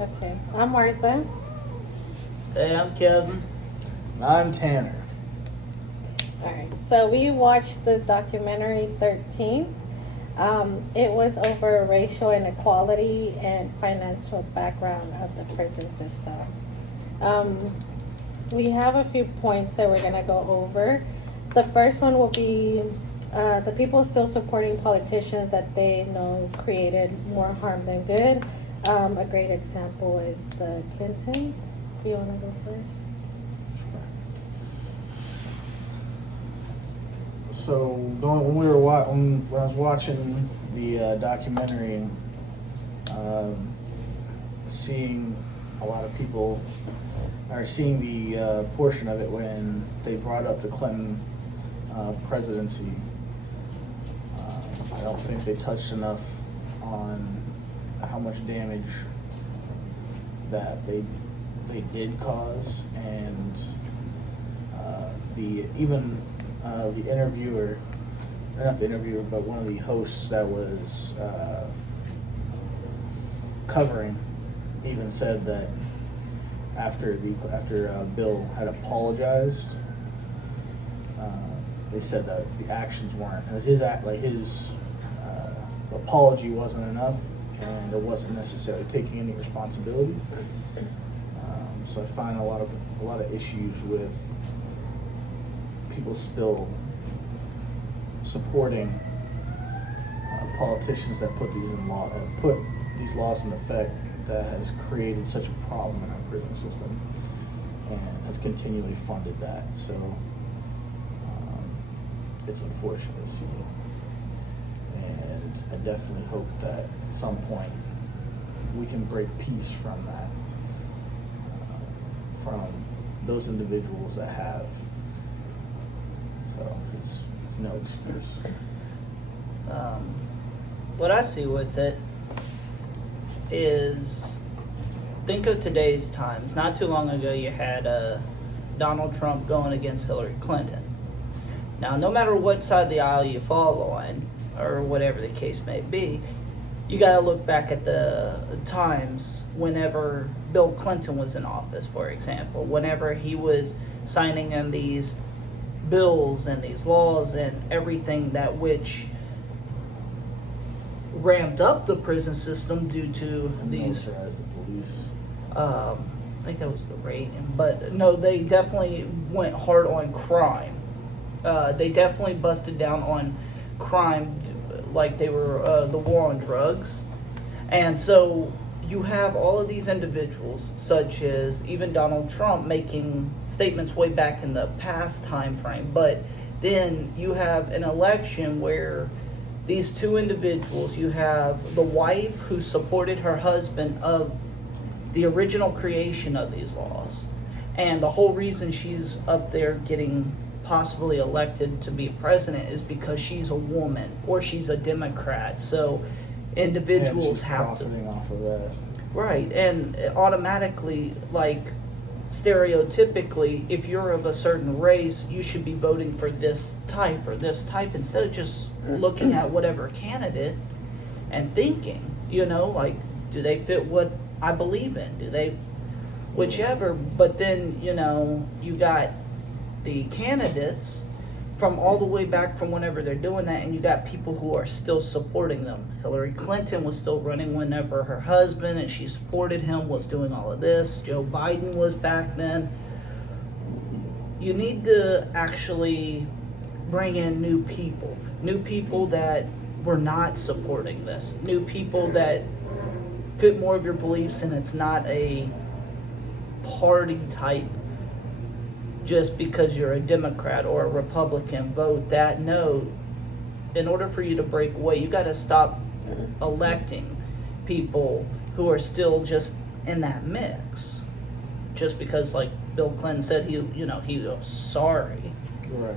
Okay, I'm Martha. Hey, I'm Kevin. I'm Tanner. Alright, so we watched the documentary 13. It was over racial inequality and financial background of the prison system. We have a few points that we're going to go over. The first one will be the people still supporting politicians that they know created more harm than good. A great example is the Clintons. Do you want to go first? So when I was watching the documentary, seeing a lot of people, or seeing the portion of it when they brought up the Clinton presidency, I don't think they touched enough on how much damage that they did cause, and the interviewer, or not the interviewer, but one of the hosts that was covering, even said that after Bill had apologized, they said that the actions weren't, his apology wasn't enough, and it wasn't necessarily taking any responsibility. So I find a lot of issues with people still supporting politicians that put these laws in effect that has created such a problem in our prison system and has continually funded that. So it's unfortunate to see, and I definitely hope that at some point we can break peace from that, from those individuals that have. So it's no excuse. What I see with it is, think of today's times. Not too long ago, you had Donald Trump going against Hillary Clinton. Now, no matter what side of the aisle you fall on, or whatever the case may be, you got to look back at the times whenever Bill Clinton was in office, for example, whenever he was signing in these bills and these laws and everything that which ramped up the prison system due to these. Militarize the police. I think that was the Reagan, but no, they definitely went hard on crime. They definitely busted down on crime, like they were the war on drugs, and so you have all of these individuals, such as even Donald Trump, making statements way back in the past time frame. But then you have an election where these two individuals, you have the wife who supported her husband of the original creation of these laws, and the whole reason she's up there getting possibly elected to be president is because she's a woman or she's a Democrat. So individuals have to profiting off of that. Right, and automatically, like, stereotypically, if you're of a certain race, you should be voting for this type or this type instead of just looking at whatever candidate and thinking, like, do they fit what I believe in? Do they, whichever? But then, you got the candidates from all the way back from whenever they're doing that, and you got people who are still supporting them. Hillary Clinton was still running whenever her husband, and she supported him, was doing all of this. Joe Biden was back then. You need to actually bring in new people that were not supporting this, new people that fit more of your beliefs, and it's not a party type just because you're a Democrat or a Republican vote. That no, in order for you to break away, you got to stop electing people who are still just in that mix. Just because, like Bill Clinton said, he was sorry. Right.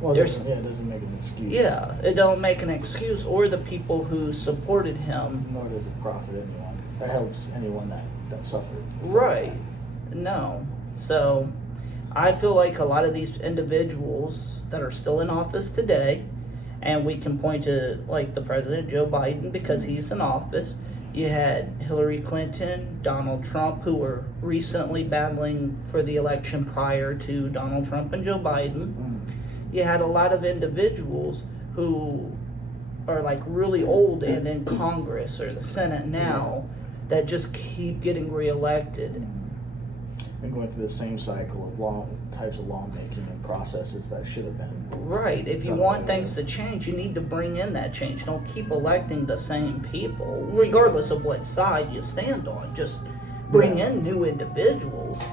Well, it doesn't make an excuse. Yeah, it don't make an excuse, or the people who supported him. Nor does it profit anyone. That helps anyone that suffered. Right. No. So I feel like a lot of these individuals that are still in office today, and we can point to like the president, Joe Biden, because he's in office, You had Hillary Clinton, Donald Trump, who were recently battling for the election prior to Donald Trump and Joe Biden. You had a lot of individuals who are like really old and in Congress or the Senate now that just keep getting reelected. And going through the same cycle of types of lawmaking and processes that should have been. Right. If you want things to change, you need to bring in that change. Don't keep electing the same people, regardless of what side you stand on. Just bring in new individuals.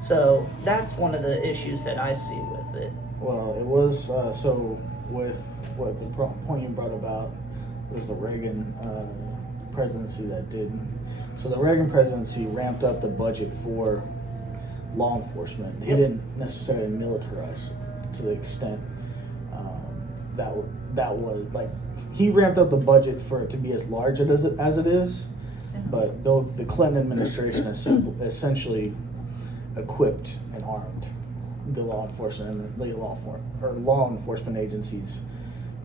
So that's one of the issues that I see with it. Well, it was, so with what the point you brought about, there's the Reagan presidency that did. So the Reagan presidency ramped up the budget for law enforcement. He didn't necessarily militarize to the extent that was like, he ramped up the budget for it to be as large as it is, but though the Clinton administration essentially equipped and armed the law enforcement and the law enforcement agencies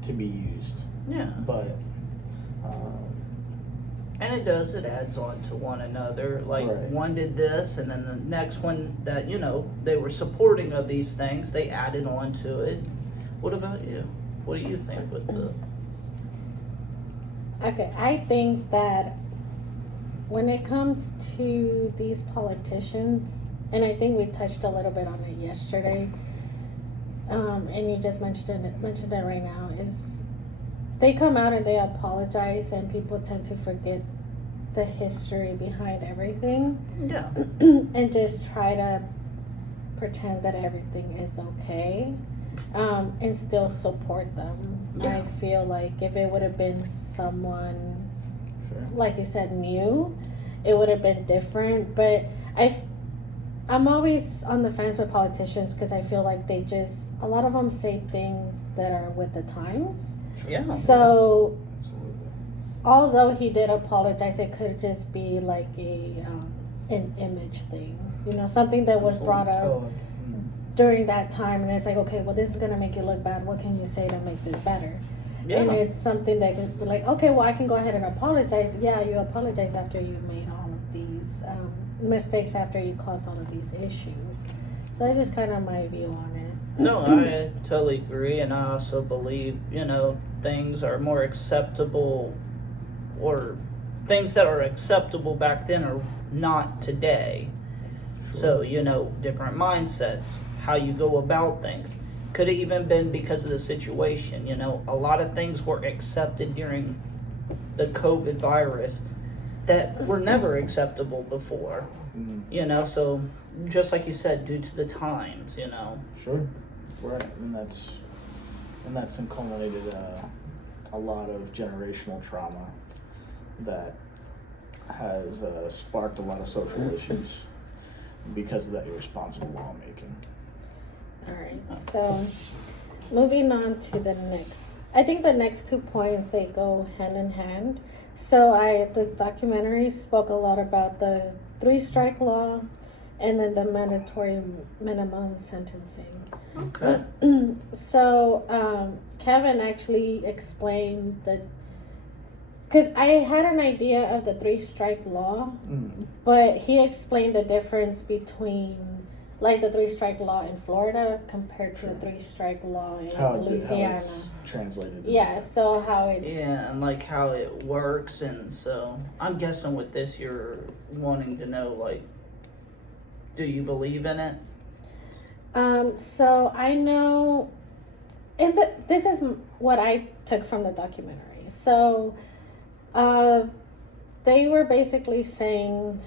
to be used. Yeah. But and it adds on to one another. Like one did this, and then the next one that, they were supporting of these things, they added on to it. What about you? What do you think with the... Okay, I think that when it comes to these politicians, and I think we touched a little bit on it yesterday, and you just mentioned it right now, is they come out and they apologize, and people tend to forget the history behind everything. Yeah. And just try to pretend that everything is okay, and still support them. Yeah. I feel like if it would have been someone, sure. like you said, new, it would have been different. But I'm always on the fence with politicians because I feel like a lot of them say things that are with the times. Yeah. So, Absolutely. although he did apologize, it could just be like an image thing, something that was brought up during that time, and it's like, okay, well, this is gonna make you look bad. What can you say to make this better? Yeah. And it's something that could be like, okay, well, I can go ahead and apologize. Yeah, you apologize after you made all of these mistakes, after you caused all of these issues. So that's just kind of my view on it. No, I totally agree, and I also believe, things are more acceptable, or things that are acceptable back then are not today. Sure. So, different mindsets, how you go about things. Could have even been because of the situation, a lot of things were accepted during the COVID virus that were never acceptable before, so just like you said, due to the times, Sure. Right. And that's culminated a lot of generational trauma that has sparked a lot of social issues because of that irresponsible lawmaking. All right. So, moving on to the next. I think the next 2 points, they go hand in hand. So, the documentary spoke a lot about the 3-strike law and then the mandatory minimum sentencing. Okay. So, Kevin actually explained that, because I had an idea of the 3-strike law, but he explained the difference between, like, the 3-strike law in Florida compared to the 3-strike law in Louisiana. How it's translated. Yeah, so how it's... Yeah, and like how it works, and so I'm guessing with this you're wanting to know, like, do you believe in it? So I know, and this is what I took from the documentary. So, they were basically saying,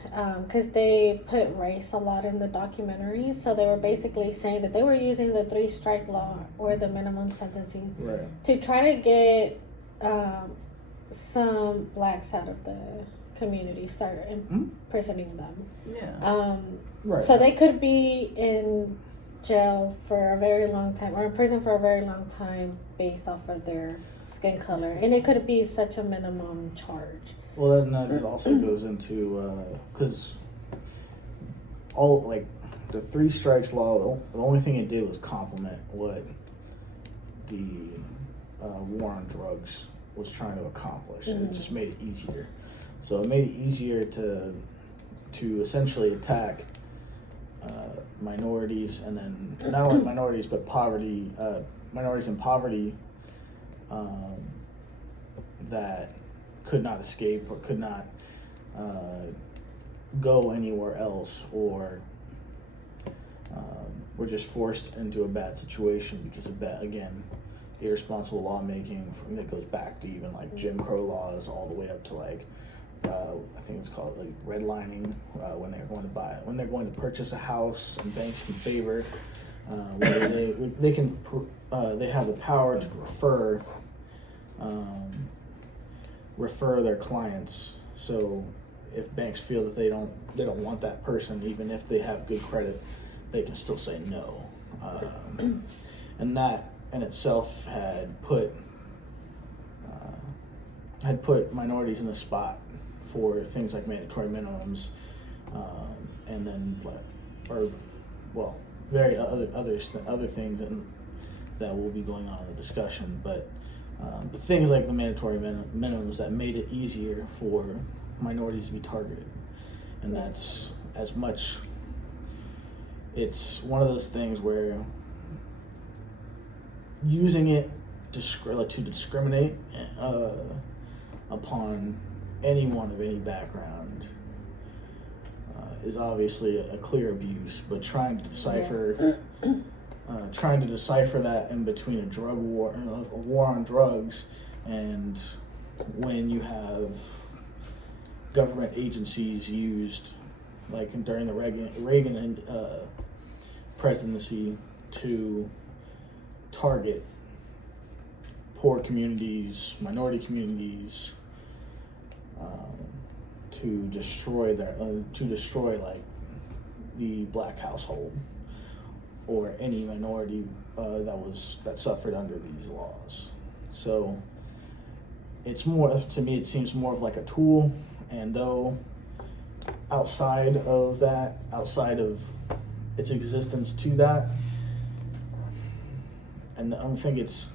because they put race a lot in the documentary, so they were basically saying that they were using the 3-strike law or the minimum sentencing to try to get some blacks out of the community, start imprisoning them. Yeah. So they could be in jail for a very long time, or in prison for a very long time, based off of their skin color, and it could be such a minimum charge. Well, then that also goes into because all like the 3 strikes law. The only thing it did was complement what the war on drugs was trying to accomplish. It just made it easier. So it made it easier to essentially attack minorities, and then not only minorities but minorities in poverty that could not escape or could not go anywhere else, or were just forced into a bad situation because of again, irresponsible lawmaking that goes back to even like Jim Crow laws all the way up to like I think it's called like redlining, when they're going to purchase a house and banks can favor where they have the power to refer their clients. So if banks feel that they don't want that person, even if they have good credit, they can still say no. And that in itself had put minorities in the spot for things like mandatory minimums, and then other things that will be going on in the discussion. But things like the mandatory minimums that made it easier for minorities to be targeted, and that's as much. It's one of those things where using it to discriminate upon anyone of any background is obviously a clear abuse. But trying to decipher that in between a war on drugs, and when you have government agencies used, like during the Reagan presidency, to target poor communities, minority communities, to destroy like the black household or any minority that suffered under these laws. So it's more, to me, it seems more of like a tool. And though outside of its existence to that, and I don't think it's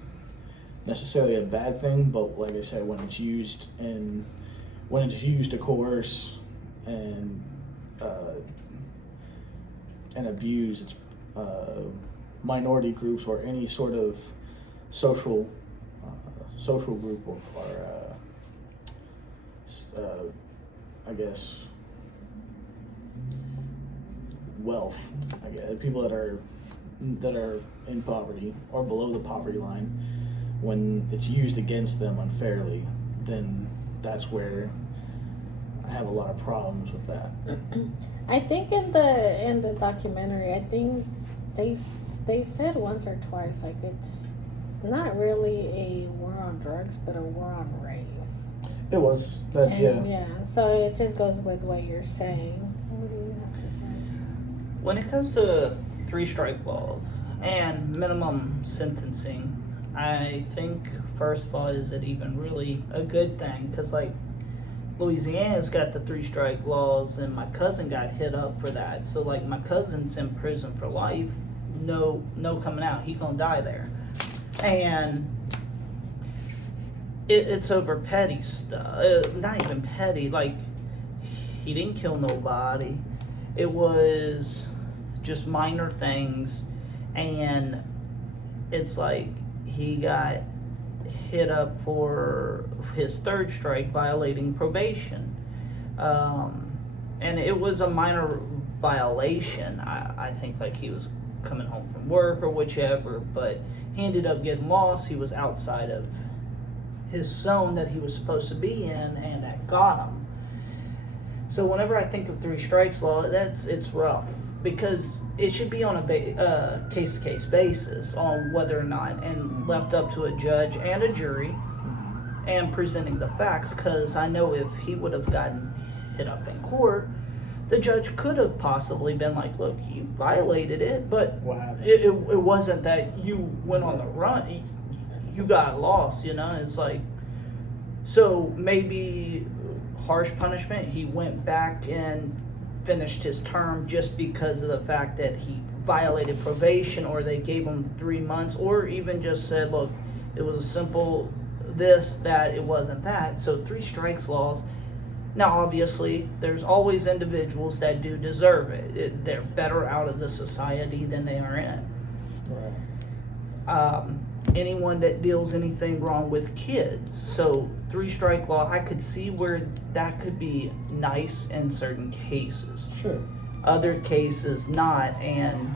necessarily a bad thing, but like I said, when it's used to coerce and abuse its minority groups or any sort of social group, or I guess wealth, I guess people that are in poverty or below the poverty line, when it's used against them unfairly, then that's where I have a lot of problems with that. I think in the documentary, I think they said once or twice, like, it's not really a war on drugs, but a war on race. It was that, And, yeah. yeah. So it just goes with what you're saying. What do you have to say? When it comes to 3-strike laws and minimum sentencing, I think, first of all, is it even really a good thing? Because, like, Louisiana's got the 3-strike laws, and my cousin got hit up for that. So, like, my cousin's in prison for life, no coming out. He gonna die there. And it's over petty stuff. Not even petty. Like, he didn't kill nobody. It was just minor things. And it's like he got hit up for his 3rd strike, violating probation. And it was a minor violation. I think, like, he was coming home from work or whichever, but he ended up getting lost. He was outside of his zone that he was supposed to be in, and that got him. So whenever I think of 3 strikes law, it's rough, because it should be on a case-to-case basis on whether or not, and left up to a judge and a jury, and presenting the facts. Because I know if he would have gotten hit up in court, the judge could have possibly been like, look, you violated it, but What happened? it wasn't that you went on the run. You got lost, you know? It's like, so maybe harsh punishment. He went back and finished his term just because of the fact that he violated probation, or they gave him 3 months, or even just said, look, it was a simple this, that, it wasn't that. So 3 strikes laws, Now, obviously, there's always individuals that do deserve they're better out of the society than they are in. Right. Anyone that deals anything wrong with kids. So 3-strike law, I could see where that could be nice in certain cases. Sure. Other cases not, and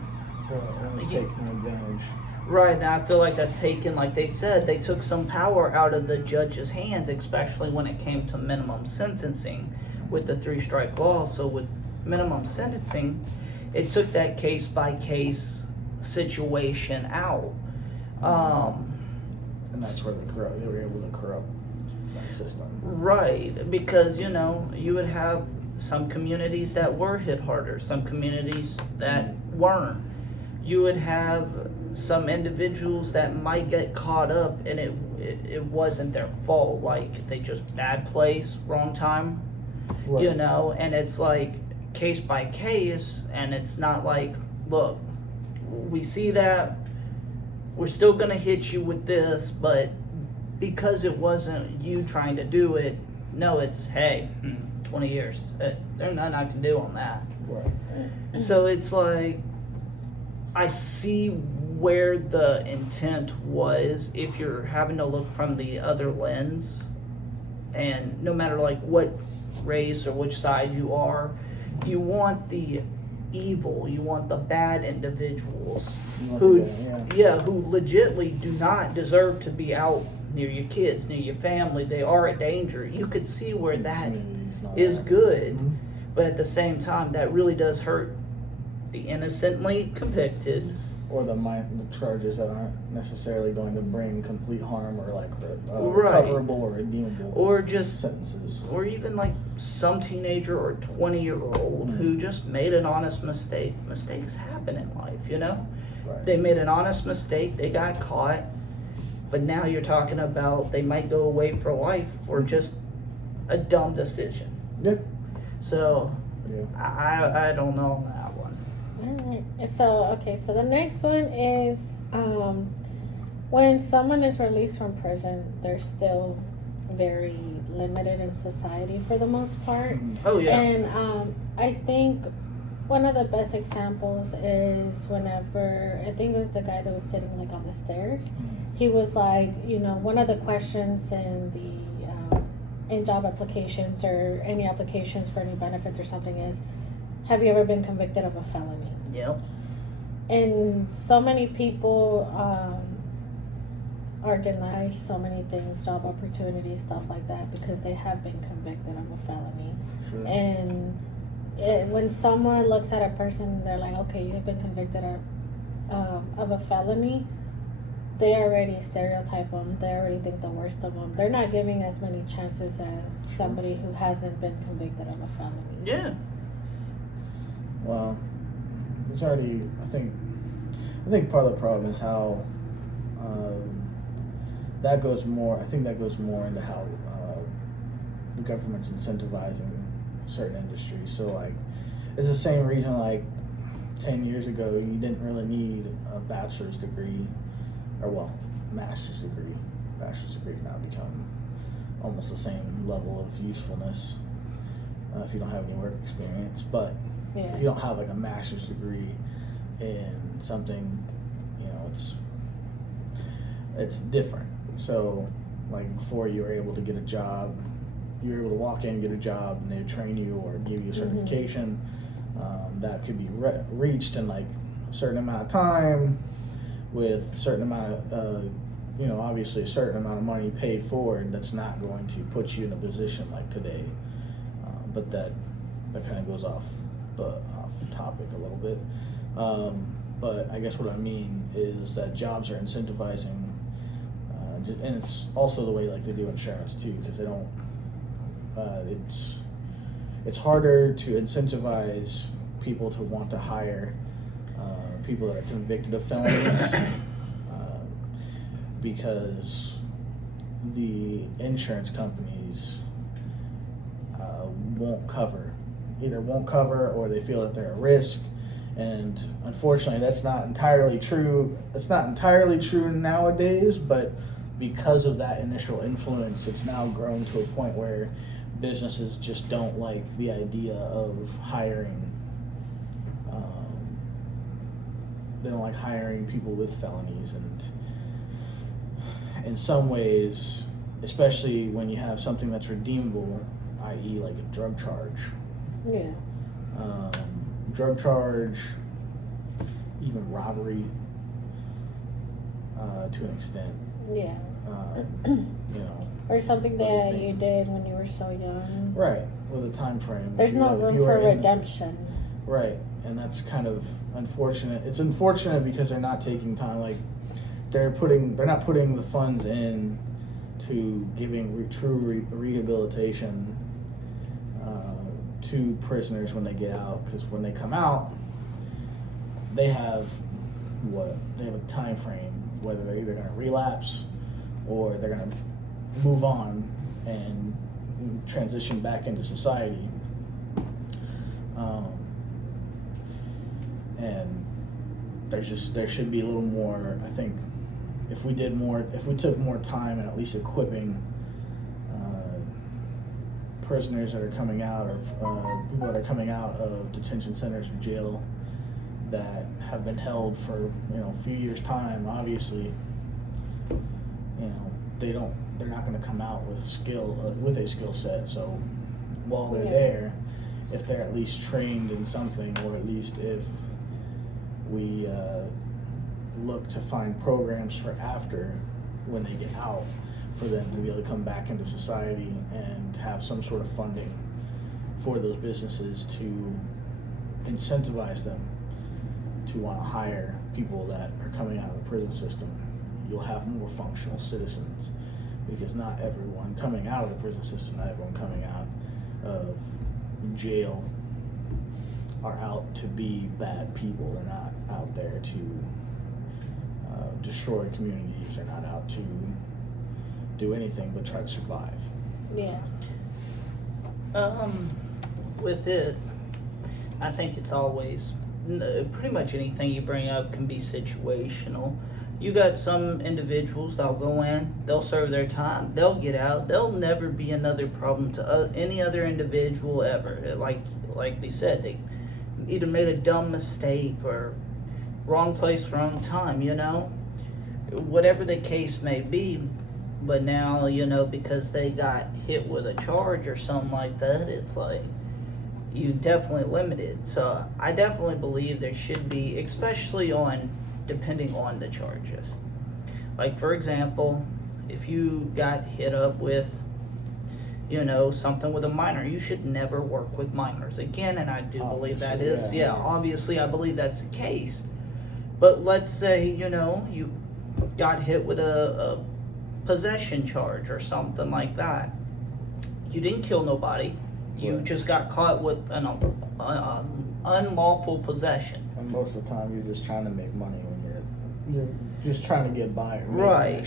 Well, it's taking advantage. right now I feel like that's taken, like they said, they took some power out of the judge's hands, especially when it came to minimum sentencing with the 3-strike law. So with minimum sentencing, it took that case by case situation out. And that's where they were able to corrupt that system. Right, because you would have some communities that were hit harder, some communities that weren't. You would have some individuals that might get caught up and it wasn't their fault, like they just bad place, wrong time, Right. and it's like case by case, and it's not like, look, we see that, we're still gonna hit you with this, but because it wasn't you trying to do it, no, it's, hey, 20 years. There's nothing I can do on that. Right. So it's like, I see where the intent was if you're having to look from the other lens, and no matter like what race or which side you are, you want the evil, you want the bad individuals who who legitly do not deserve to be out near your kids, near your family. They are a danger. You could see where that is good, but at the same time that really does hurt the innocently convicted, or the charges that aren't necessarily going to bring complete harm or like Right. recoverable or redeemable or just sentences. or even like some teenager or 20-year-old who just made an honest mistake. Mistakes happen in life, Right. They made an honest mistake, they got caught, but now you're talking about they might go away for life for just a dumb decision. Yep. So Yeah. I don't know that one. Alright, so the next one is when someone is released from prison, they're still very limited in society for the most part. Oh yeah. And I think one of the best examples is whenever, I think it was the guy that was sitting like on the stairs. He was like, one of the questions in in job applications or any applications for any benefits or something is, have you ever been convicted of a felony? Yep. And so many people are denied so many things, job opportunities, stuff like that, because they have been convicted of a felony. Sure. And when someone looks at a person, they're like, okay, you have been convicted of a felony, they already stereotype them. They already think the worst of them. They're not giving as many chances as somebody who hasn't been convicted of a felony. Yeah. Well, there's already. I think part of the problem is how that goes more. I think that goes more into how the government's incentivizing certain industries. So like, it's the same reason like 10 years ago you didn't really need a bachelor's degree, or master's degree. Bachelor's degrees now become almost the same level of usefulness if you don't have any work experience. But if you don't have like a master's degree in something, it's different. So like before, you were able to get a job, you were able to walk in, get a job, and they would train you or give you a certification that could be reached in like a certain amount of time with a certain amount of obviously a certain amount of money paid forward. That's not going to put you in a position like today. But that kind of goes off topic a little bit. But I guess what I mean is that jobs are incentivizing, and it's also the way like they do insurance too, because they don't. It's harder to incentivize people to want to hire people that are convicted of felonies because the insurance companies won't cover or they feel that they're a risk. And unfortunately that's not entirely true. It's not entirely true nowadays, but because of that initial influence, it's now grown to a point where businesses just don't like the idea of hiring. They don't like hiring people with felonies, and in some ways, especially when you have something that's redeemable, i.e., like a drug charge. Yeah. Drug charge, even robbery, to an extent. Yeah. You know. Or something that What do you you think? did when you were so young. Right, with a time frame. There's no room for redemption. Right, and that's kind of unfortunate. It's unfortunate because they're not taking time. Like they're not putting the funds in to giving true rehabilitation to prisoners when they get out. Because when they come out, they have a time frame, whether they're either going to relapse or they're going to move on and transition back into society. And there should be a little more. I think if we took more time and at least equipping prisoners that are coming out, or people that are coming out of detention centers or jail that have been held for a few years' time, obviously, they're not going to come out with with a skill set. So while they're there, if they're at least trained in something, or at least if we look to find programs for after when they get out, for them to be able to come back into society and have some sort of funding for those businesses to incentivize them to want to hire people that are coming out of the prison system. You'll have more functional citizens, because not everyone coming out of the prison system, not everyone coming out of jail are out to be bad people. They're not out there to destroy communities. They're not out to do anything but try to survive. Yeah. With it, I think it's always pretty much anything you bring up can be situational. You got some individuals that'll go in, they'll serve their time, they'll get out, they'll never be another problem to any other individual ever. Like we said, they either made a dumb mistake or wrong place, wrong time, whatever the case may be. But now, because they got hit with a charge or something like that, it's like you definitely limited. So I definitely believe there should be, especially depending on the charges. Like, for example, if you got hit up with, something with a minor, you should never work with minors again. And I do believe that is, obviously I believe that's the case. But let's say, you got hit with a possession charge or something like that. You didn't kill nobody. You just got caught with an unlawful possession. And most of the time, you're just trying to make money when you're just trying to get by, or make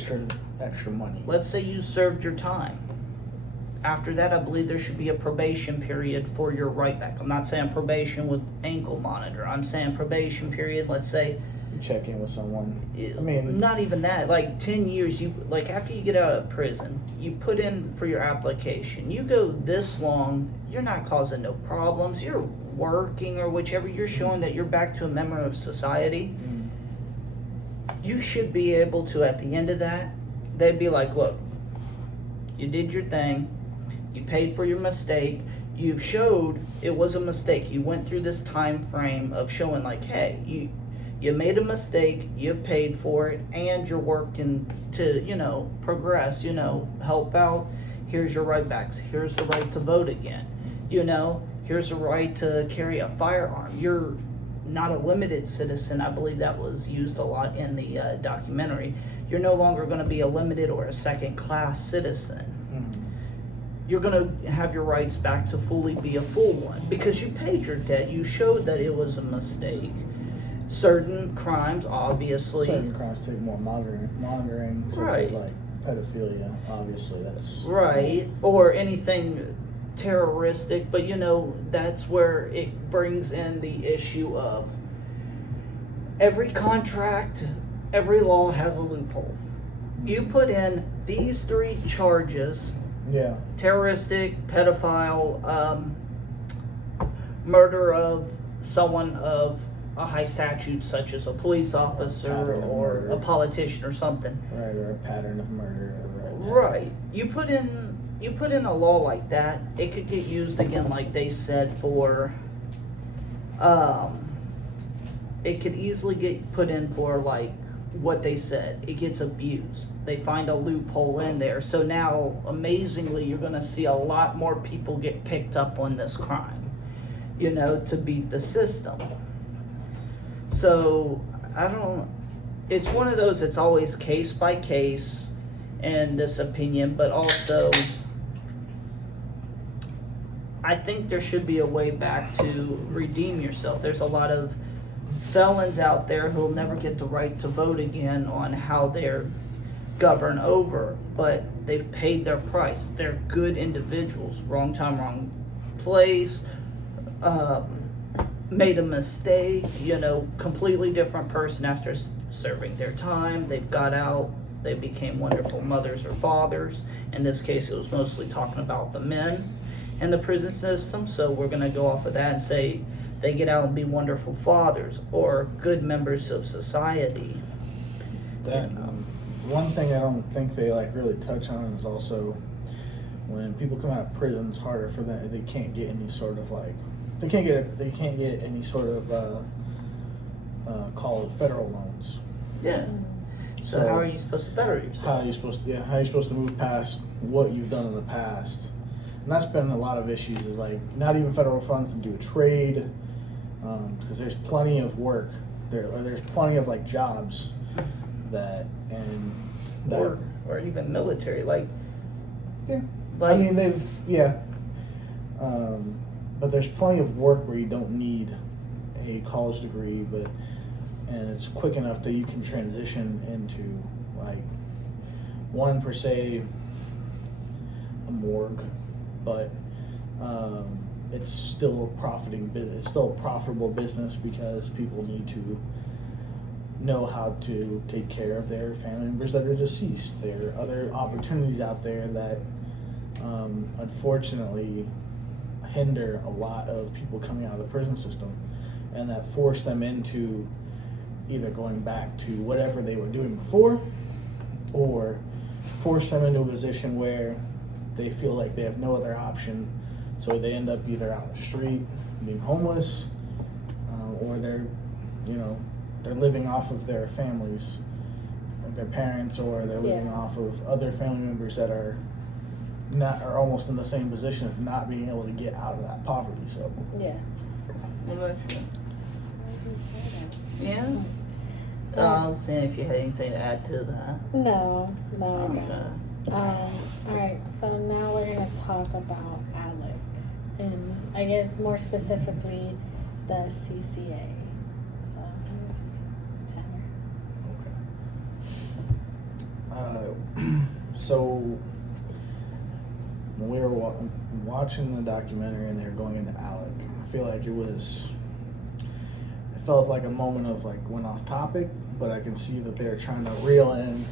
extra money. Let's say you served your time. After that, I believe there should be a probation period for your right back. I'm not saying probation with ankle monitor. I'm saying probation period. Let's say you check in with someone. I mean, not even that. Like 10 years. After you get out of prison, you put in for your application. You go this long, you're not causing no problems. You're working or whichever. You're showing that you're back to a member of society. You should be able to, at the end of that, they'd be like, look, you did your thing. You paid for your mistake. You've showed it was a mistake. You went through this time frame of showing like, hey, you made a mistake, you paid for it, and you're working to, progress, help out. Here's your right backs. Here's the right to vote again. Here's the right to carry a firearm. You're not a limited citizen. I believe that was used a lot in the documentary. You're no longer going to be a limited or a second-class citizen. You're going to have your rights back to fully be a full one because you paid your debt. You showed that it was a mistake. Certain crimes, obviously. Certain crimes take more monitoring, such as like pedophilia. Obviously, that's right, or anything terroristic. But that's where it brings in the issue of every contract, every law has a loophole. You put in these 3 charges Yeah. terroristic, pedophile, murder of someone of a high statute, such as a police officer Pattern of or murder. a politician or something. Right, or a pattern of murder. Or Right. You put in a law like that, it could get used again, like they said, for it could easily get put in for like what they said. It gets abused. They find a loophole in there. So now, amazingly, you're going to see a lot more people get picked up on this crime, to beat the system. So, it's one of those, it's always case by case in this opinion, but also I think there should be a way back to redeem yourself. There's a lot of felons out there who will never get the right to vote again on how they're governed over, but they've paid their price. They're good individuals. Wrong time, wrong place, made a mistake, completely different person after serving their time. They've got out, they became wonderful mothers or fathers. In this case, it was mostly talking about the men in the prison system, so we're going to go off of that and say they get out and be wonderful fathers or good members of society. That one thing I don't think they really touch on is also when people come out of prison, it's harder for them. They can't get any sort of they can't get any sort of call it federal loans. Yeah. So how are you supposed to better yourself? How are you supposed to move past what you've done in the past? And that's been a lot of issues. Is not even federal funds to do a trade, because there's plenty of work there's plenty of jobs or even military yeah. I mean but there's plenty of work where you don't need a college degree, and it's quick enough that you can transition into one per se a morgue, but it's still it's still a profitable business because people need to know how to take care of their family members that are deceased. There are other opportunities out there that unfortunately hinder a lot of people coming out of the prison system, and that force them into either going back to whatever they were doing before, or force them into a position where they feel like they have no other option, so they end up either out on the street being homeless, or they're living off of their families, like their parents, or they're living off of other family members that are almost in the same position of not being able to get out of that poverty. So yeah. What about you? Why did you say that? Yeah. I was saying if you had anything to add to that. No, I Okay. don't. All right, so now we're gonna talk about ALEC, and I guess more specifically the CCA. So, let me see. Tanner. So when we were watching the documentary and they were going into ALEC, I feel like it felt like a moment of went off topic, but I can see that they're trying to reel in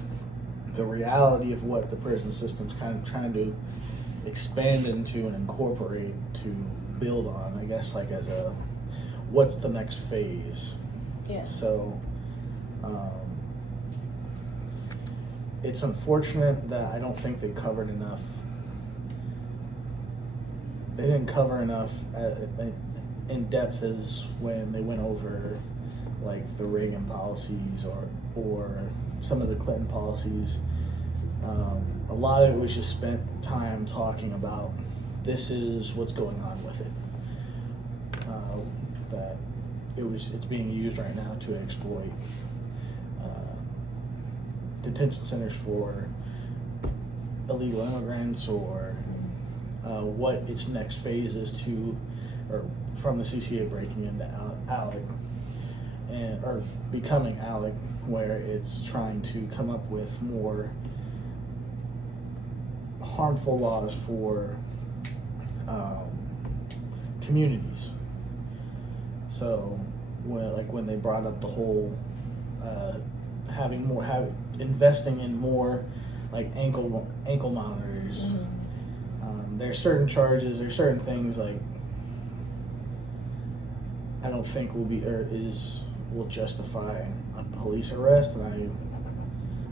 the reality of what the prison system's kind of trying to expand into and incorporate to build on, I guess, as a what's the next phase. Yeah. So it's unfortunate that I don't think they covered enough. They didn't cover enough in depth as when they went over the Reagan policies or some of the Clinton policies. A lot of it was just spent time talking about this is what's going on with it. That it's being used right now to exploit detention centers for illegal immigrants, or what its next phase is or from the CCA breaking into ALEC or becoming ALEC, where it's trying to come up with more harmful laws for communities. So when they brought up the whole investing in more ankle monitors, there's certain charges, there's certain things like I don't think will justify a police arrest, and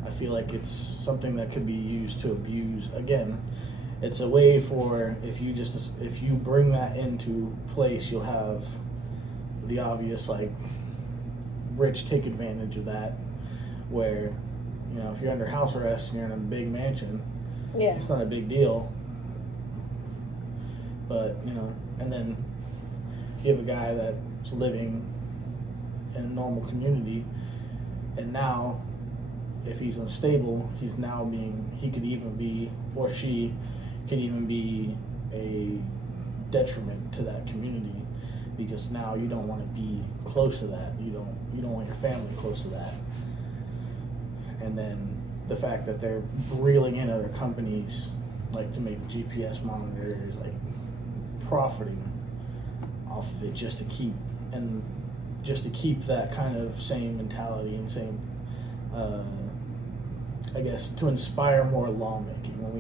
I feel like it's something that could be used to abuse. Again, it's a way for if you bring that into place, you'll have the obvious like rich take advantage of that, where if you're under house arrest and you're in a big mansion, it's not a big deal. But and then you have a guy that's living in a normal community, and now if he's unstable, he could even be, or she could even be a detriment to that community, because now you don't want to be close to that. You don't want your family close to that. And then the fact that they're reeling in other companies like to make GPS monitors, like profiting off of it just to keep that kind of same mentality and same I guess to inspire more lawmaking. When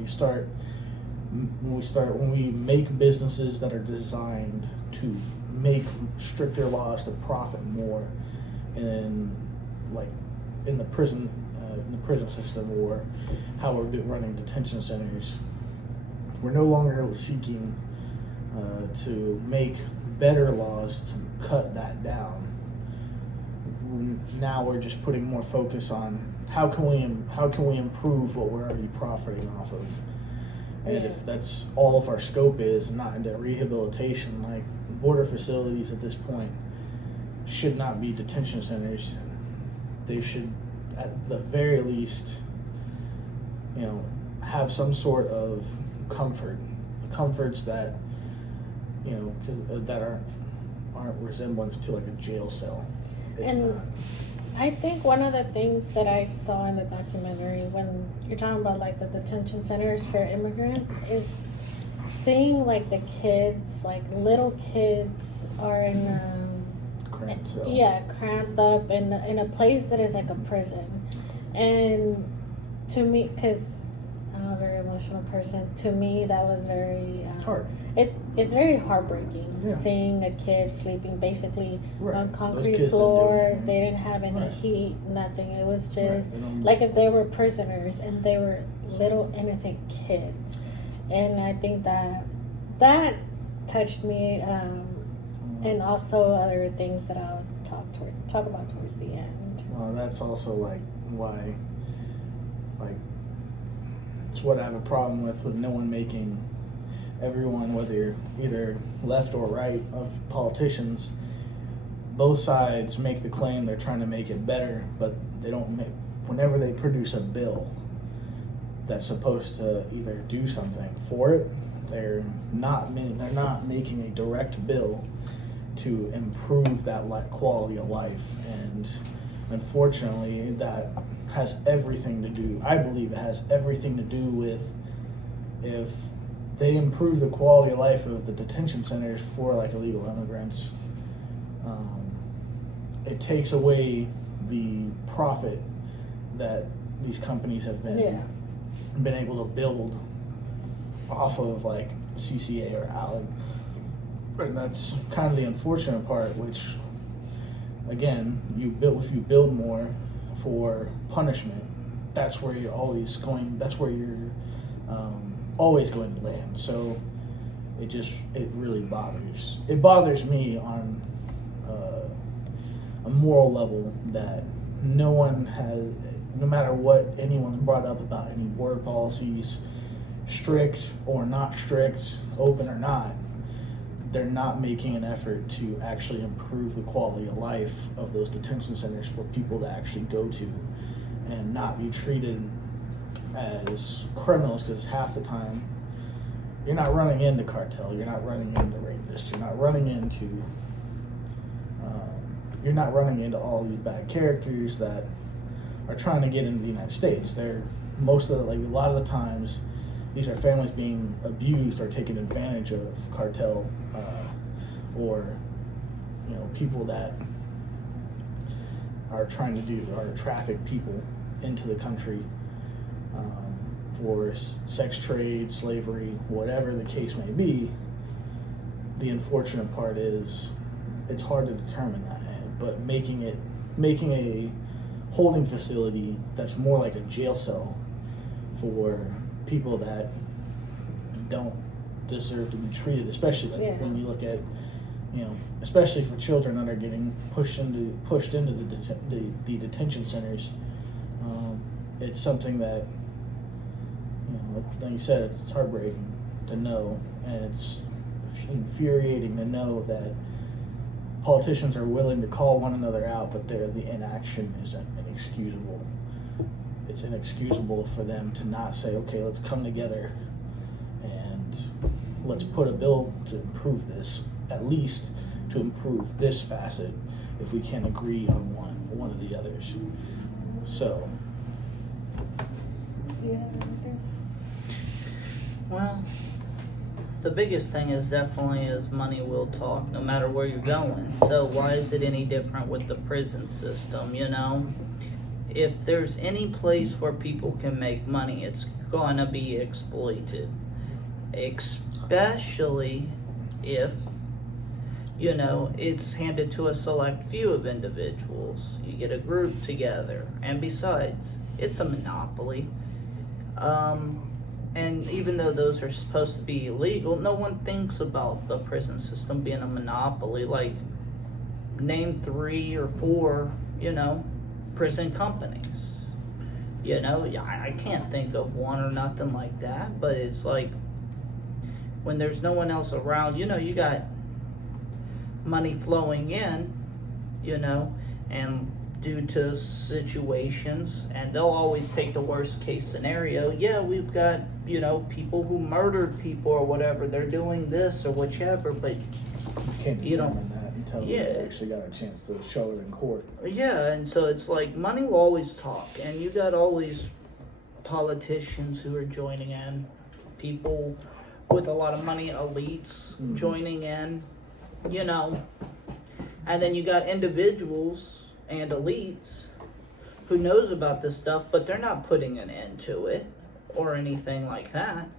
we make businesses that are designed to make stricter laws to profit more, and like in the prison system, or how we're running detention centers, we're no longer seeking to make better laws to cut that down. Now we're just putting more focus on how can we improve what we're already profiting off of. And if that's all of our scope is, not into rehabilitation, like border facilities at this point should not be detention centers. They should, at the very least, have some sort of comforts that, that aren't resemblance to like a jail cell. It's not. I think one of the things that I saw in the documentary, when you're talking about like the detention centers for immigrants, is seeing like the kids, like little kids are in Cramped up. cramped up in a place that is like a prison. And to me, because I'm a very emotional person, to me that was very It's hard. It's very heartbreaking seeing a kid sleeping basically on concrete floor. They didn't have any heat, nothing. It was just like if they were prisoners and they were little innocent kids. And I think that touched me, and also other things that I'll talk about towards the end. Well, that's also like why, like, it's what I have a problem with no one making everyone, whether you're either left or right of politicians, both sides make the claim they're trying to make it better, but they don't make, whenever they produce a bill that's supposed to either do something for it, they're not making a direct bill to improve that quality of life. And unfortunately, that has everything to do, I believe it has everything to do with, if they improve the quality of life of the detention centers for like illegal immigrants, it takes away the profit that these companies have been able to build off of like CCA or ALEG. And that's kind of the unfortunate part, which again, if you build more for punishment, that's where you're always going to land. So it really bothers me on a moral level that no matter what anyone's brought up about any border policies, strict or not strict, open or not, they're not making an effort to actually improve the quality of life of those detention centers for people to actually go to and not be treated as criminals, because half the time you're not running into cartel, you're not running into rapists, you're not running into all these bad characters that are trying to get into the United States. A lot of the times these are families being abused or taken advantage of cartel, or people that are trying to traffic people into the country. for sex trade, slavery, whatever the case may be. The unfortunate part is it's hard to determine that, but making a holding facility that's more like a jail cell for people that don't deserve to be treated, especially when you look at, especially for children that are getting pushed into the detention centers. It's something that, like you said, it's heartbreaking to know, and it's infuriating to know that politicians are willing to call one another out, but the inaction is inexcusable. It's inexcusable for them to not say, okay, let's come together and let's put a bill to improve this, at least to improve this facet, if we can't agree on one of the others. So. Well, the biggest thing is definitely is money will talk, no matter where you're going. So why is it any different with the prison system, If there's any place where people can make money, it's gonna be exploited. Especially if, it's handed to a select few of individuals. You get a group together, and besides, it's a monopoly. And even though those are supposed to be illegal, no one thinks about the prison system being a monopoly. Like, name 3 or 4, prison companies. I can't think of one or nothing like that, but it's like, when there's no one else around, you got money flowing in, and due to situations, and they'll always take the worst case scenario. Yeah, we've got, people who murdered people or whatever, they're doing this or whichever, but can't determine that until we actually got a chance to show it in court. Yeah, and so it's like money will always talk, and you got all these politicians who are joining in, people with a lot of money, elites joining in, and then you got individuals and elites who knows about this stuff, but they're not putting an end to it or anything like that,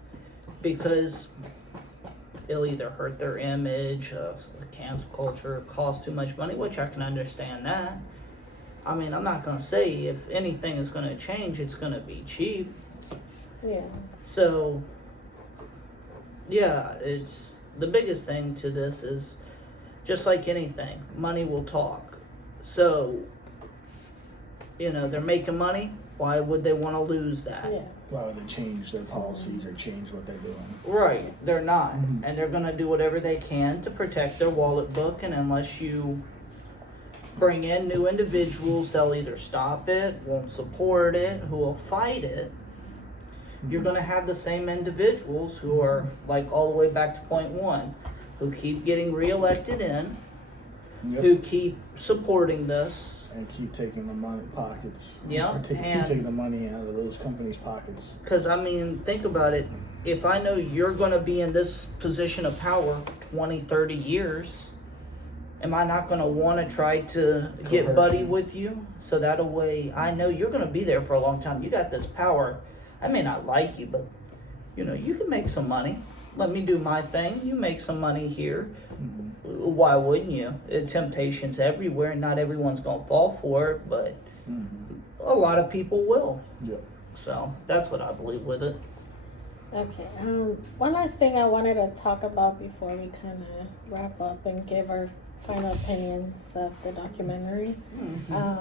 because it'll either hurt their image, cancel culture, cost too much money, which I can understand that. I mean, I'm not going to say if anything is going to change, it's going to be cheap. Yeah. So, yeah, it's the biggest thing to this is, just like anything, money will talk. So, they're making money. Why would they want to lose that? Yeah. Why would they change their policies or change what they're doing? Right, they're not. And they're going to do whatever they can to protect their wallet book, and unless you bring in new individuals, they'll either stop it, won't support it, who will fight it. You're going to have the same individuals who are, like, all the way back to point 1, who keep getting reelected in, who keep supporting this. And keep taking the money pockets. Yeah. Keep taking the money out of those companies' pockets. Because, I mean, think about it. If I know you're going to be in this position of power 20, 30 years, am I not going to want to try to get buddy with you? So that way I know you're going to be there for a long time. You got this power. I may not like you, but, you can make some money. Let me do my thing. You make some money here. Why wouldn't you? Temptation's everywhere, and not everyone's going to fall for it, but a lot of people will. Yeah. So that's what I believe with it. Okay. One last thing I wanted to talk about before we kind of wrap up and give our final opinions of the documentary. I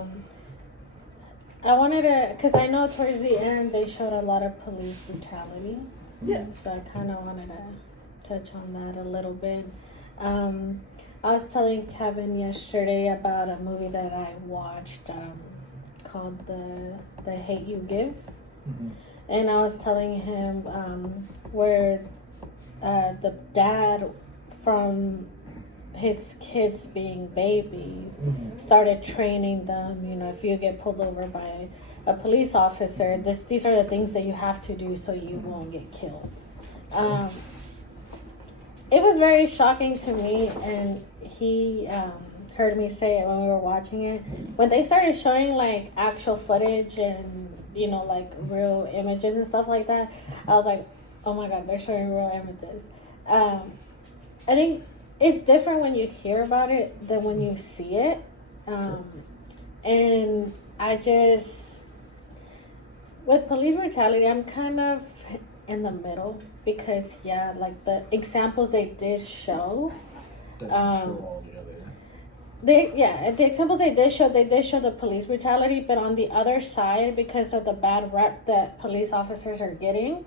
wanted to, because I know towards the end they showed a lot of police brutality. Yeah. So I kind of wanted to touch on that a little bit. I was telling Kevin yesterday about a movie that I watched called The Hate You Give. And I was telling him where the dad, from his kids being babies, started training them, if you get pulled over by a police officer, these are the things that you have to do so you won't get killed. It was very shocking to me, and he heard me say it when we were watching it. When they started showing like actual footage and like real images and stuff like that, I was like, oh my god, they're showing real images. I think it's different when you hear about it than when you see it. And I just, with police brutality, I'm kind of in the middle because, yeah, like the examples they did show. That show all the other. The examples they did show the police brutality, but on the other side, because of the bad rep that police officers are getting,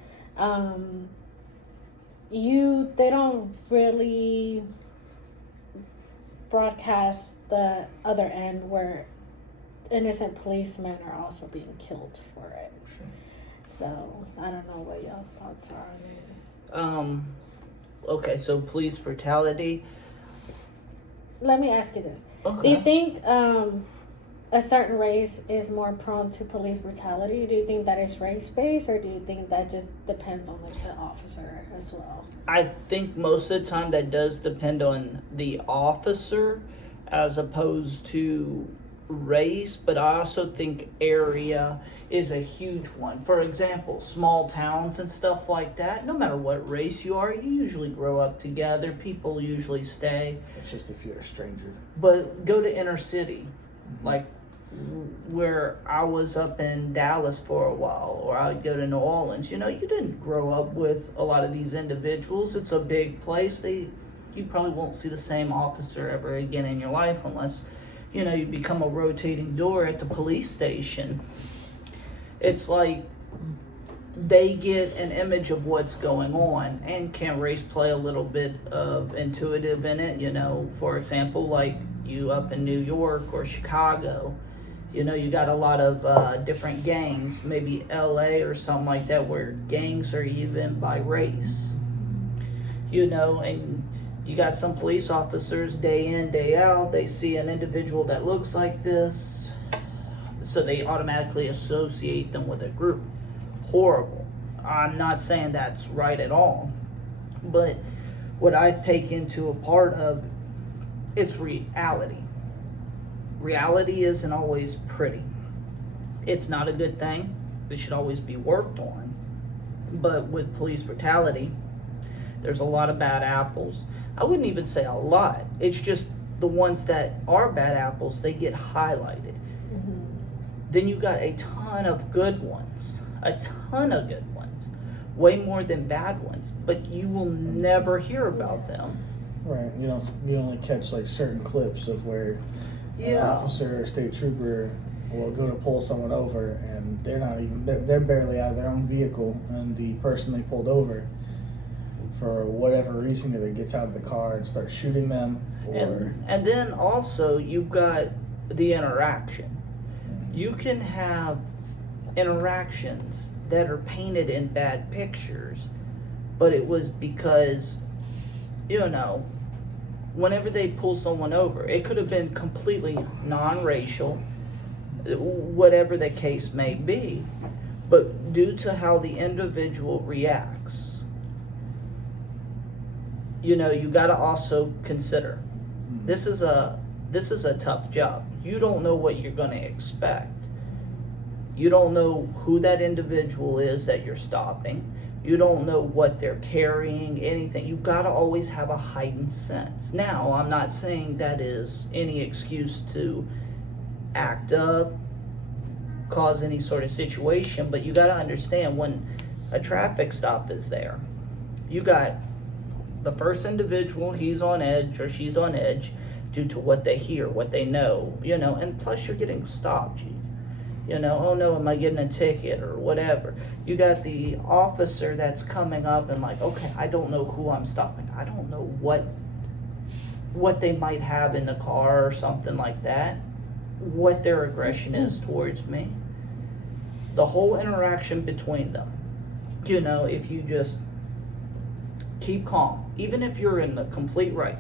they don't really broadcast the other end where innocent policemen are also being killed for it. Sure. So I don't know what y'all's thoughts are on it. Okay, so police brutality. Let me ask you this. Okay. Do you think a certain race is more prone to police brutality? Do you think that is race-based, or do you think that just depends on the officer as well? I think most of the time that does depend on the officer as opposed to race, but I also think area is a huge one. For example, small towns and stuff like that, no matter what race you are, you usually grow up together. People usually stay. It's just if you're a stranger. But go to inner city, like where I was up in Dallas for a while, or I would go to New Orleans. You didn't grow up with a lot of these individuals. It's a big place. You probably won't see the same officer ever again in your life unless you become a rotating door at the police station. It's like they get an image of what's going on, and can race play a little bit of intuitive in it? For example, like you up in New York or Chicago, you got a lot of different gangs, maybe LA or something like that, where gangs are even by race, and you got some police officers day in, day out, they see an individual that looks like this, so they automatically associate them with a group. Horrible. I'm not saying that's right at all, but what I take into a part of, it's reality. Reality isn't always pretty. It's not a good thing. It should always be worked on. But with police brutality, there's a lot of bad apples. I wouldn't even say a lot. It's just the ones that are bad apples, they get highlighted. Mm-hmm. Then you got a ton of good ones. A ton of good ones. Way more than bad ones. But you will never hear about them. Right. You only catch like certain clips of where an officer or state trooper will go to pull someone over, and they're barely out of their own vehicle, and the person they pulled over, for whatever reason, either gets out of the car and starts shooting them, or and then also you've got the interaction. You can have interactions that are painted in bad pictures, but it was because whenever they pull someone over, it could have been completely non-racial, whatever the case may be, but due to how the individual reacts, you got to also consider this is a tough job. You don't know what you're going to expect. You don't know who that individual is that you're stopping. You don't know what they're carrying, anything. You got to always have a heightened sense. Now, I'm not saying that is any excuse to act up, cause any sort of situation, but you got to understand when a traffic stop is there, you got the first individual, he's on edge or she's on edge due to what they hear, what they know, and plus you're getting stopped. Oh no, am I getting a ticket or whatever? You got the officer that's coming up and like, okay, I don't know who I'm stopping. I don't know what they might have in the car or something like that, what their aggression is towards me. The whole interaction between them, if you just keep calm, even if you're in the complete right,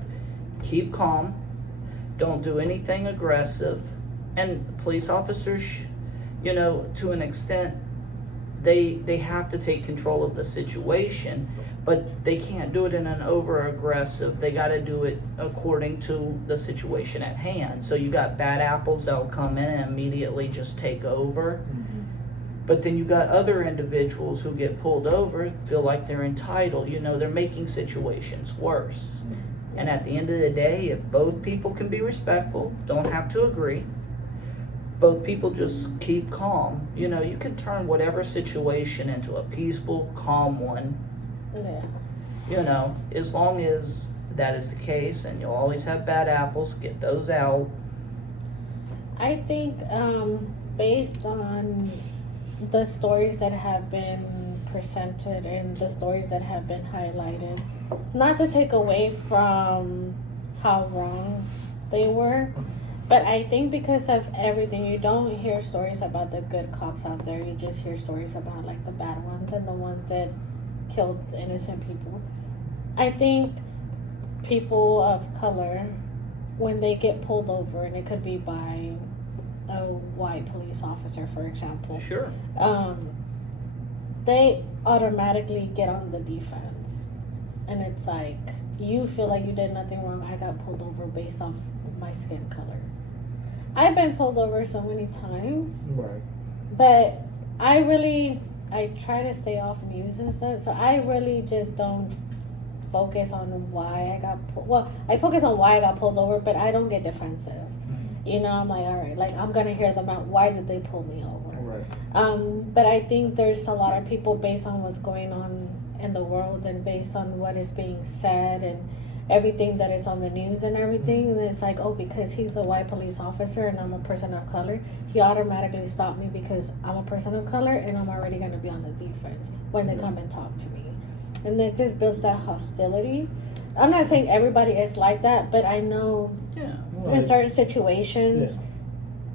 keep calm, don't do anything aggressive, and police officers, to an extent, they have to take control of the situation, but they can't do it in an over-aggressive. They got to do it according to the situation at hand. So you got bad apples that will come in and immediately just take over. But then you got other individuals who get pulled over, feel like they're entitled. They're making situations worse. And at the end of the day, if both people can be respectful, don't have to agree, both people just keep calm. You can turn whatever situation into a peaceful, calm one. Yeah. As long as that is the case, and you'll always have bad apples, get those out. I think based on the stories that have been presented and the stories that have been highlighted, not to take away from how wrong they were, but I think because of everything, you don't hear stories about the good cops out there. You just hear stories about like the bad ones and the ones that killed innocent people. I think people of color, when they get pulled over, and it could be by a white police officer, for example, Sure. they automatically get on the defense. And it's like, you feel like you did nothing wrong. I got pulled over based off my skin color. I've been pulled over so many times. Right. But I try to stay off news and stuff. So I really just don't focus on why I got pulled. Well, I focus on why I got pulled over, but I don't get defensive. I'm like, all right, like I'm gonna hear them out. Why did they pull me over? Right. But I think there's a lot of people, based on what's going on in the world and based on what is being said and everything that is on the news and everything, and it's like, oh, because he's a white police officer and I'm a person of color, he automatically stopped me because I'm a person of color and I'm already gonna be on the defense when they come and talk to me. And it just builds that hostility. I'm not saying everybody is like that, but I know in certain situations,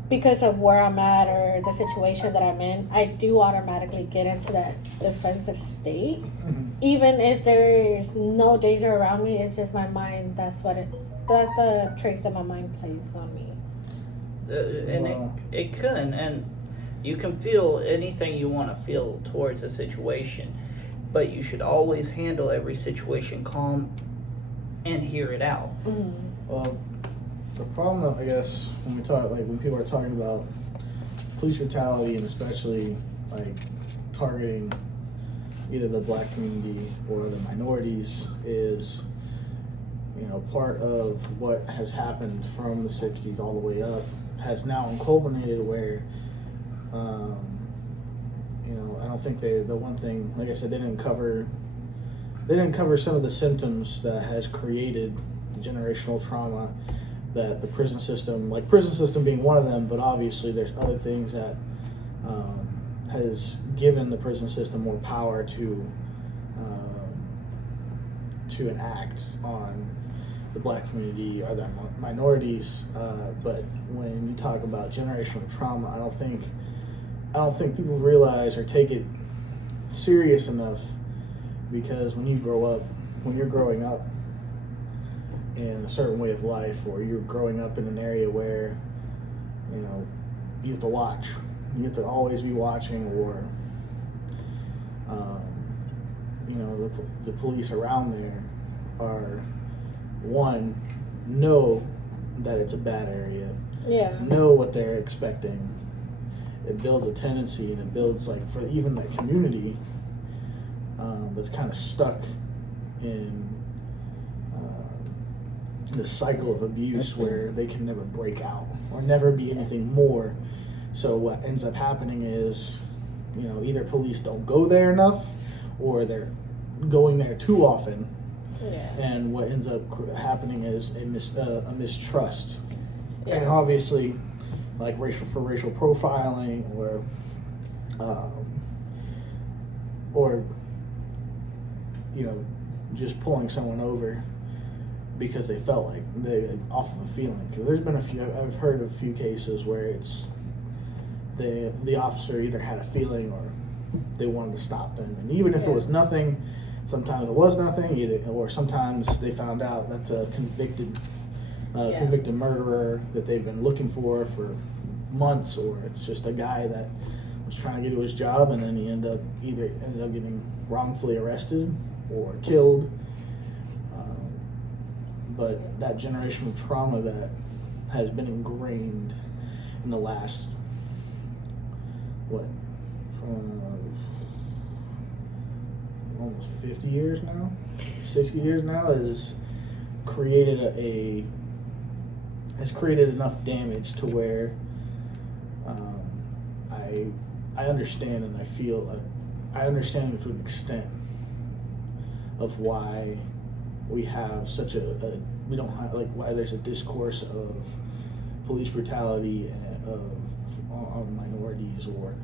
because of where I'm at or the situation that I'm in, I do automatically get into that defensive state. Even if there's no danger around me, it's just my mind. That's the tricks that my mind plays on me. And it can, and you can feel anything you want to feel towards a situation, but you should always handle every situation calm and hear it out. Well, the problem, I guess, when people are talking about police brutality, and especially like targeting either the black community or the minorities, is part of what has happened from the 60s all the way up has now culminated where I don't think the one thing, like I said, they didn't cover some of the symptoms that has created the generational trauma that the prison system being one of them, but obviously there's other things that has given the prison system more power to enact on the black community or the minorities. But when you talk about generational trauma, I don't think people realize or take it serious enough, because when you're growing up in a certain way of life, or you're growing up in an area where you have to watch, you have to always be watching, or the police around there know that it's a bad area, know what they're expecting. It builds a tendency, and it builds, like, for even the community that's kind of stuck in the cycle of abuse where they can never break out or never be anything more. So what ends up happening is, either police don't go there enough, or they're going there too often. And what ends up happening is a mistrust. And obviously, like racial profiling, or just pulling someone over because they felt like they off of a feeling. Because there's been I've heard of a few cases where it's the officer either had a feeling or they wanted to stop them, and even if it was nothing, sometimes it was nothing, or sometimes they found out that's a convicted murderer that they've been looking for months, or it's just a guy that was trying to get to his job, and then he ended up getting wrongfully arrested or killed. But that generational trauma that has been ingrained in the last almost 50 years now, 60 years now, has created has created enough damage to where I understand and I feel I understand to an extent of why we have such we don't have, like, why there's a discourse of police brutality on minorities, or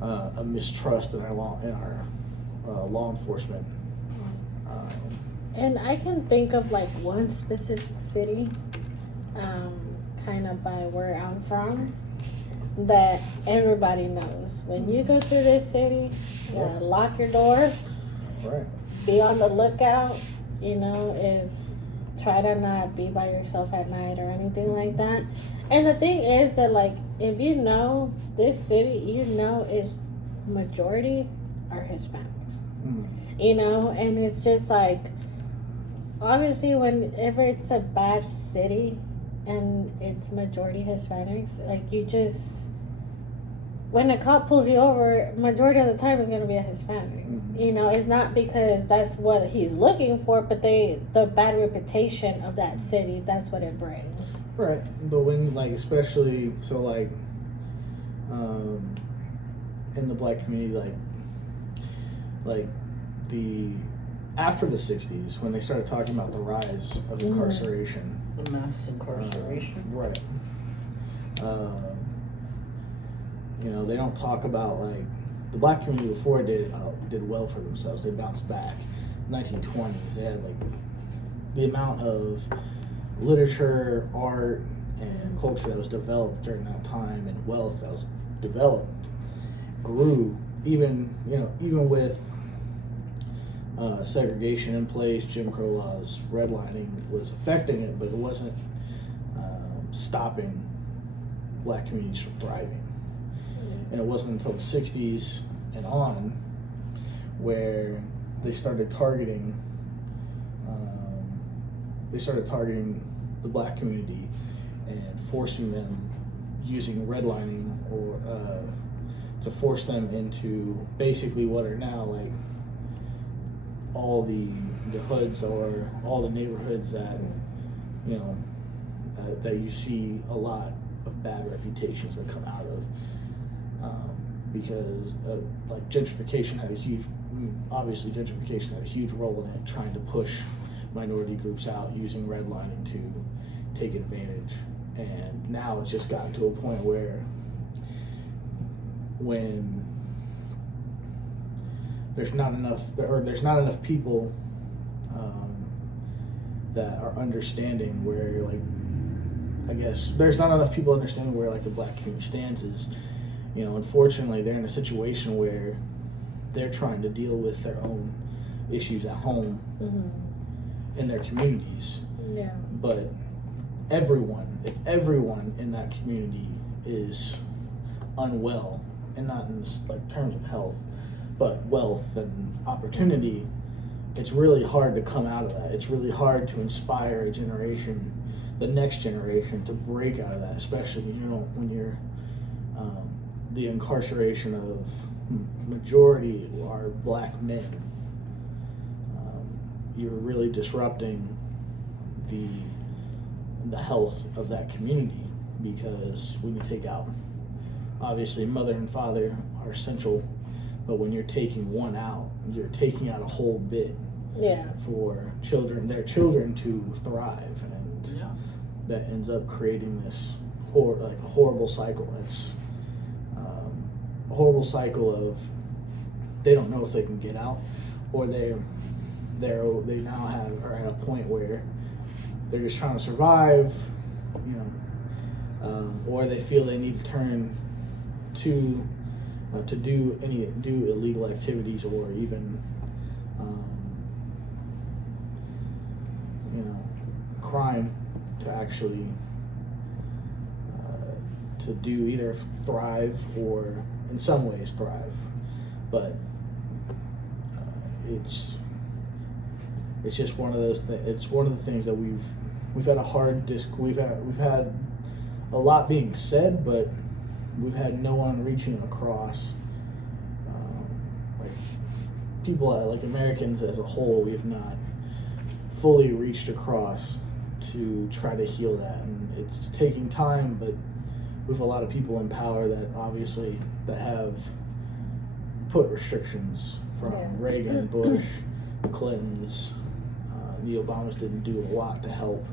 a mistrust in our law enforcement. And I can think of like one specific city, kind of by where I'm from, that everybody knows. When you go through this city, you gotta lock your doors. Right. Be on the lookout. You know, try to not be by yourself at night or anything like that. And the thing is that, like, if you know this city, you know its majority are Hispanics. You know, and it's just like, obviously, whenever it's a bad city and it's majority Hispanics, like, you just, when a cop pulls you over, majority of the time it's going to be a Hispanic. You know, it's not because that's what he's looking for, but the bad reputation of that city, that's what it brings. Right. But when, like, especially, so, like, in the black community, like after the 60s, when they started talking about the rise of incarceration. The mass incarceration. Right. You know, they don't talk about, like, the black community before it did well for themselves. They bounced back. 1920s, they had, like, the amount of literature, art, and culture that was developed during that time, and wealth that was developed grew, even with segregation in place, Jim Crow laws, redlining was affecting it, but it wasn't stopping black communities from thriving. And it wasn't until the 60s and on where they started targeting the black community and forcing them, using redlining or to force them into basically what are now, like, all the hoods or all the neighborhoods that, you know, that you see a lot of bad reputations that come out of, because like gentrification had a huge role in it, trying to push minority groups out, using redlining to take advantage. And now it's just gotten to a point where when there's not enough people that are understanding where, like, I guess there's not enough people understanding where, like, the black community stands is, you know, unfortunately they're in a situation where they're trying to deal with their own issues at home in their communities. Yeah. But if everyone in that community is unwell, and not in, like, terms of health, but wealth and opportunity, it's really hard to come out of that. It's really hard to inspire a generation, the next generation, to break out of that, especially, you know, when you're the incarceration of majority are black men. You're really disrupting the health of that community, because when you take out, obviously mother and father are essential, but when you're taking one out, you're taking out a whole bit. Yeah. For their children to thrive, and that ends up creating this a horrible cycle. It's a horrible cycle of they don't know if they can get out, or they now are at a point where they're just trying to survive, you know, or they feel they need to turn to do illegal activities, or even you know, crime, to actually to do either thrive or in some ways thrive. But it's just one of those it's one of the things that we've had a hard we've had a lot being said, but we've had no one reaching across like people, like Americans as a whole, we have not fully reached across to try to heal that, and it's taking time. But with a lot of people in power that obviously that have put restrictions from Reagan, Bush, Clintons, the Obamas didn't do a lot to help.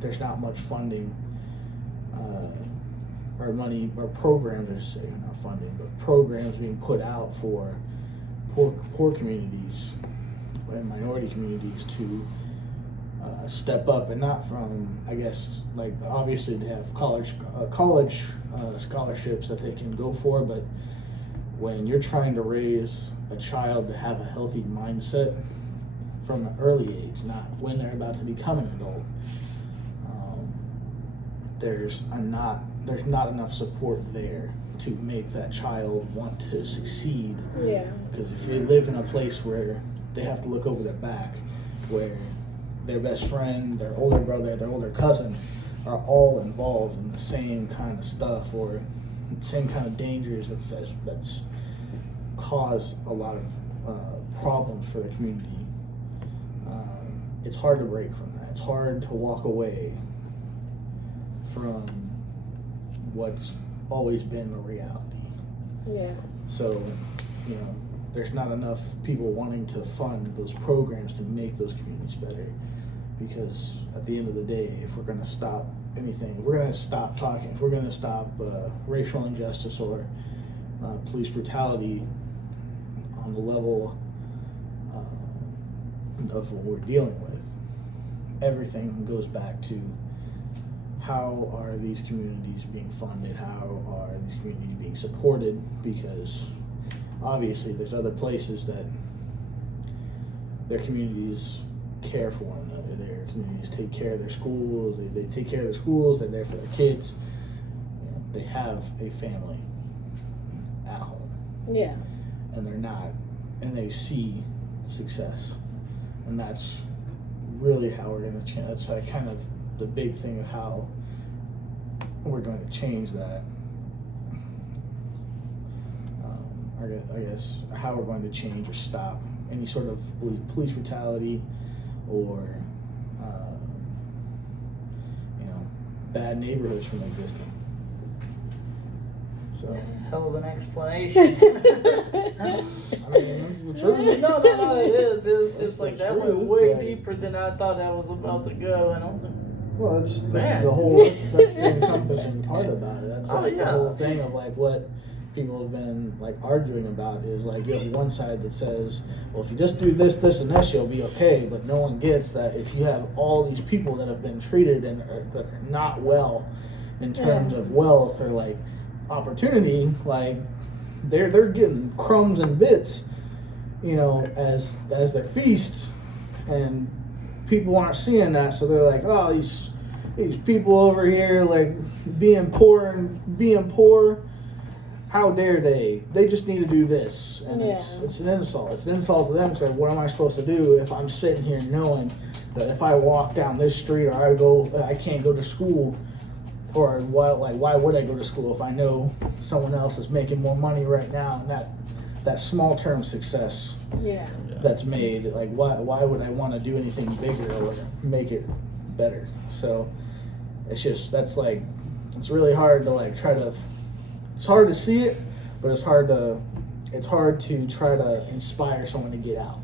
There's not much funding or money or programs, I should say, not funding, but programs being put out for poor communities and minority communities to step up, and not from, I guess, like obviously they have college scholarships that they can go for, but when you're trying to raise a child to have a healthy mindset from an early age, not when they're about to become an adult, there's not enough support there to make that child want to succeed. Yeah. Because if you live in a place where they have to look over their back, where their best friend, their older brother, their older cousin are all involved in the same kind of stuff or same kind of dangers that's caused a lot of problems for the community, it's hard to break from that. It's hard to walk away from what's always been a reality. Yeah. So, there's not enough people wanting to fund those programs to make those communities better, because at the end of the day, if we're going to stop anything, if we're going to stop talking, if we're going to stop racial injustice or police brutality on the level of what we're dealing with, everything goes back to how are these communities being funded, how are these communities being supported, because obviously there's other places that their communities care for one another. Their communities take care of their schools, they take care of their schools, they're there for their kids. They have a family at home. Yeah. And they're not, and they see success. And that's really how we're going to change. That's kind of the big thing of how we're going to change that. I guess how we're going to change or stop any sort of police brutality or bad neighborhoods from existing. So Hell of an explanation. I mean, the truth. No, it is. It was just like that went truth, way like- deeper than I thought that was about to go, and I was like, Well, that's Man. the whole, that's the encompassing part about it. That's Oh, like yeah. the whole thing of like what people have been like arguing about is like you have one side that says, well, if you just do this, this, and this, you'll be okay. But no one gets that if you have all these people that have been treated and that are not well in terms of wealth or like opportunity, like they're getting crumbs and bits, as their feast, and people aren't seeing that, so they're like, oh, these people over here like being poor, how dare they? They just need to do this, and it's an insult. It's an insult to them. So what am I supposed to do if I'm sitting here knowing that if I walk down this street or I can't go to school, or why would I go to school if I know someone else is making more money right now, and that small term success that's made, like why would I want to do anything bigger or make it better? So it's really hard to like it's hard to see it, but it's hard to try to inspire someone to get out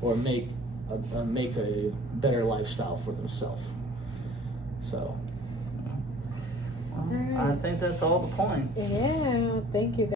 or make a better lifestyle for themselves. So I think that's all the points. Yeah. Thank you,